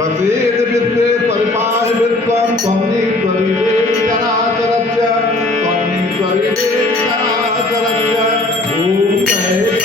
प्रसीद विद्ये परिपाहि विद्वान् त्वन्नि त्वरिवे चराचरस्य त्वन्नि त्वरिवे चराचरस्य ॐ जय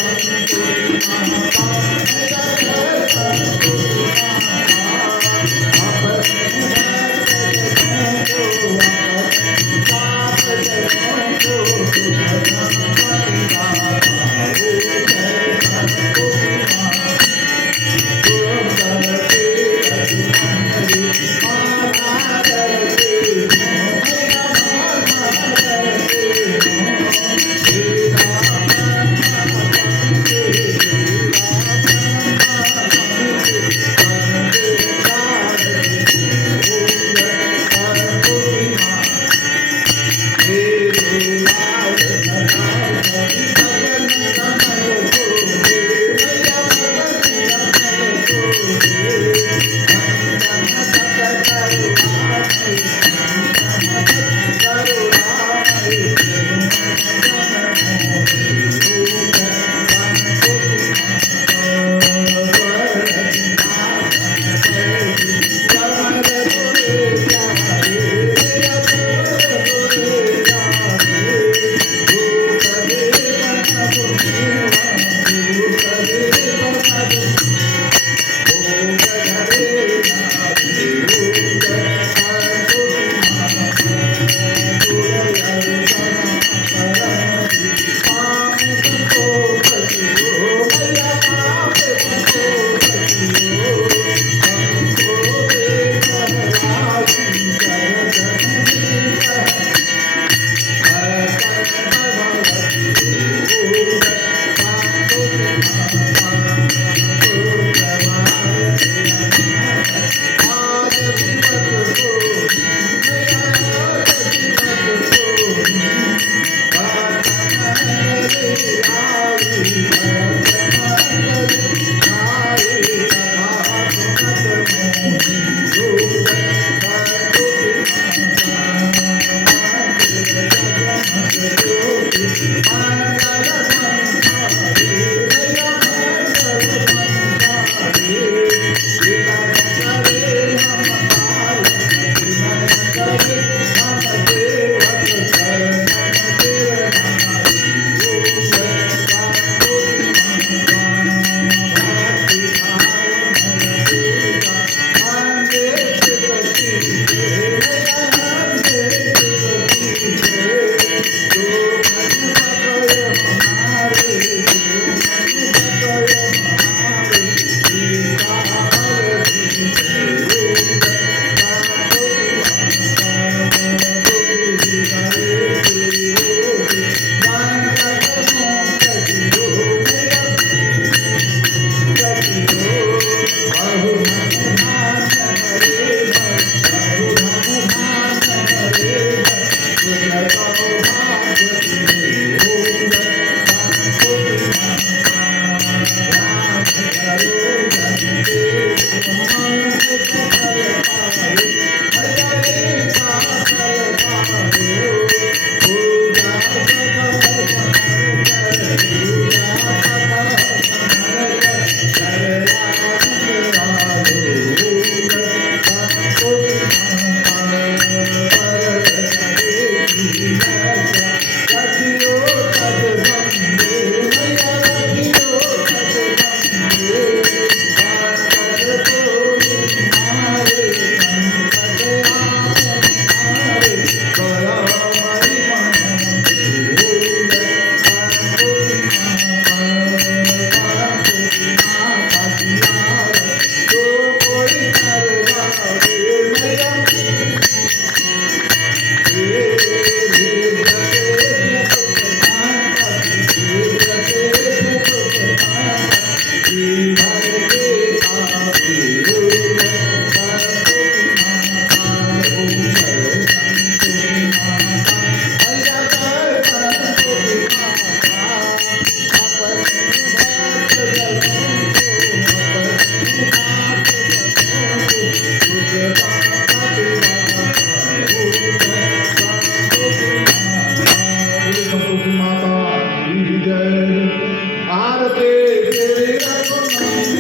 आरते तेरे रघुनंदन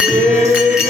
तेरे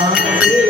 Hare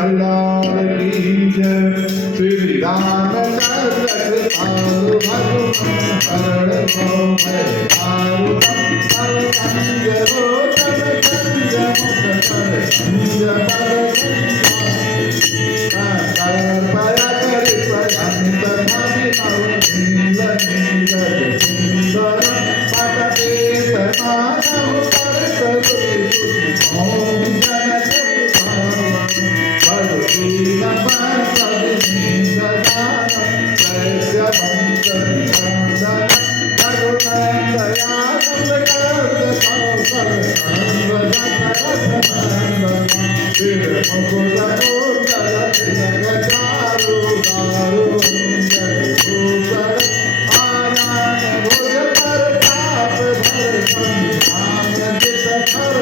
हल्लाल की जय श्री रामचंद्र कृपालु भगवान हरण भय दारुणम तव संजरो तव संज मुख कर संज पर कृपया करि प्रयांत भाविनव नील नील सुंदर पटते मानव कर करुति ओम जनक परवीन परसदिनी सदान कैस्य वंश विशांदन करुणैकयानंद कर्य कौशल सर्वजन शिव मुकुट कुंडल तिलक चारु दारु भूषण आनन भुज प्रताप धर संधान जित धर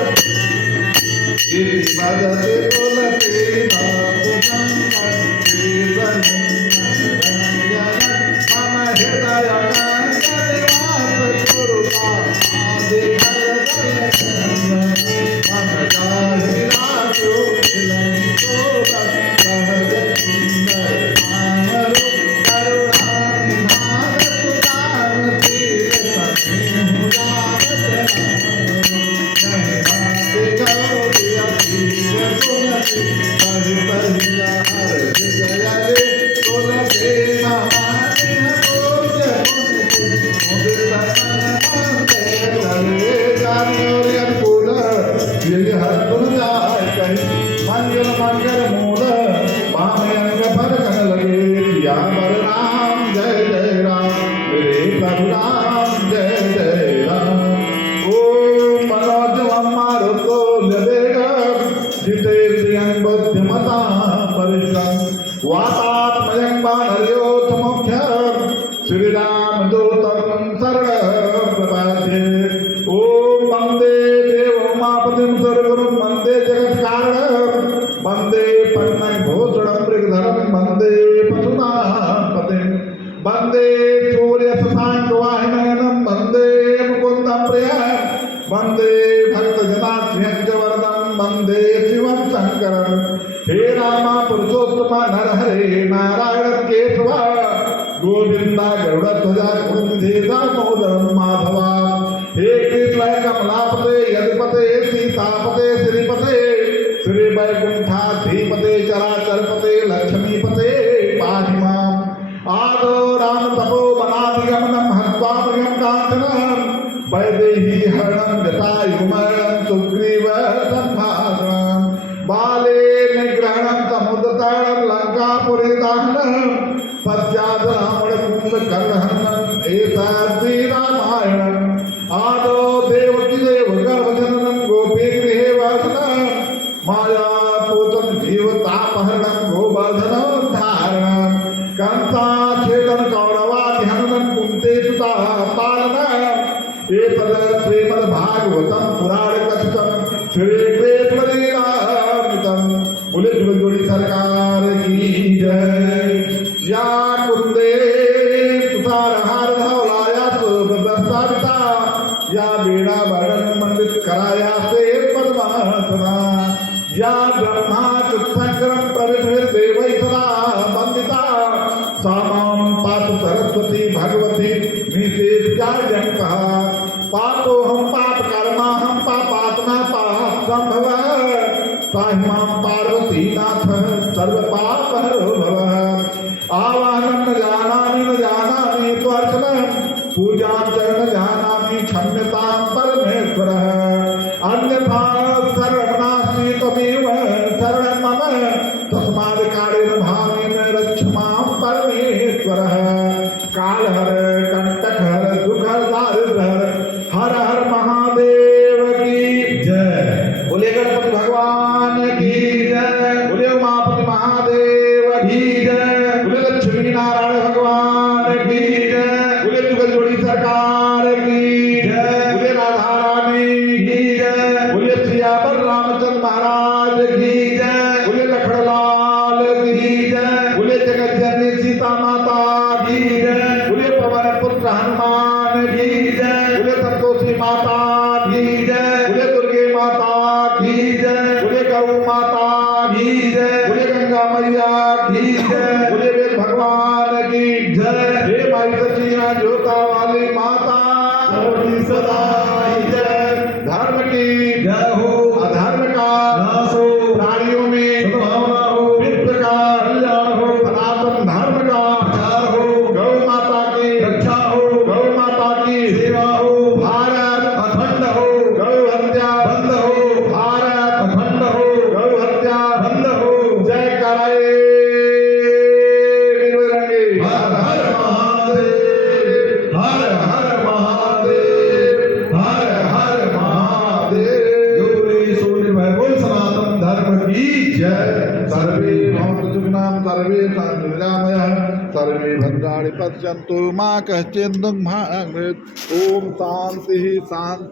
गिरि बदते तुलते नाथ संकटे रंजन मम हृदय निवास कुरुता आदि मम जाहि राजो मिलन सोबत सहज सुंदर मानरु करुणा निधान सुतार तीर सखी जानत नहीं भाते गौरिया पीर तुलसी परि परिया हर जयले तुलसी महानि भोज मुदित मनते लगे जानी और फूल ये हर गुण जाय कहीं मंगल मंगल मूल बामे अंग पर कन लगे या बर राम जय जय राम मेरे प्रभु राम जय जय राम ओम मनोज मारुतो लवेगा जिते प्रियं बुद्धिमता परिश्रम वातात्मयं बाणर्योथ मुख्य श्री राम दूतं शरणं प्रपद्ये ओम वंदे देव उमापतिं सर्वगुरुं वंदे जगत्कारणं वंदे पन्नं भूषणं मृगधरं वंदे पशुनापतिं वंदे सूर्यशशाङ्कवाहिनयनं वंदे मुकुन्दं प्रियं वंदे भक्तजनाभ्यङ्गवरदं वंदे शिवं शङ्करं हे रामा पुरुषोत्तमा नरहरे नारायण केशव गोविंदा गरुड़ध्वजा कुरुनिधे दामोदरं माधवा हे कृष्ण कमलापते यदुपते सीतापते श्रीपते श्री वैकुंठाधिपते चराचरपते लक्ष्मीपते पाहि माम् आदो राम तपो वनाधिगमनं हत्वा प्रियं काञ्चनं वैदेही हरणं जटायुमरणं सुग्रीव संहारणं बाले निग्रहणं समुद्रतरणं लङ्कापुरीदाहनं पश्चात् रावण कुम्भकर्णहननं एतत् श्रीरामायणम् आदौ देवकी देव गर्भजननं गोपीगृहे वासनं मायापूतं जीवतापहरणं गोवर्धनोद्धारणं कंसाच्छेदनं कौरवादिहननं कुन्तीसुता पालनम् एतत् श्रीमद्भागवतं पुराणकथितं श्रीकृष्णलीलामृतं बोले जोड़ी सरकार की जय या कुंदे तुषार हार धावलाया सुभद्रस्ताविता या वीणा वर्णन मंडित कराया से पद्मासना या ब्रह्मा चुत्थंकरं प्रविष्टैर्देवैः सदा वन्दिता सामां पातु सरस्वती भगवती निषेध्यायङ्कः पापोऽहं पापकर्माहं पापात्मा पापसम्भवः पाहि मां पार्वतीनाथ सर्वपापहरो भवः आवाहनं न जानामि त्वर्चनं पूजां च न जानामि क्षम्यतां परमेश्वरः अन्यथा शरणं त्वमेव शरणं मम तस्मात् कालेन भावेन रक्ष मां परमेश्वरः कालहर कंटकहर दुःखहर दारिद्र्यहर हर हर महादेव की जय बोले गणपति भगवान की जय बोले उमापति महादेव की जय बोले लक्ष्मी नारायण भगवान की जय बोले जुगल जोड़ी सरकार की जय बोले राधा रानी की जय बोले सियावर रामचंद्र महाराज की जय बोले लखनलाल की जय बोले जगत जननी सीता माता की जय बोले पवन पुत्र हनुमान की जय बोले संतोषी माता की जय बोले दुर्गे माता की जय बोले गौ माता की जय जय। सर्वे भवन्तु सुखिनः सर्वे सन्तु निरामयाः सर्वे भद्राणि पश्यन्तु मा कश्चित् दुःखभाग् भवेत्। ओम शांति शांति।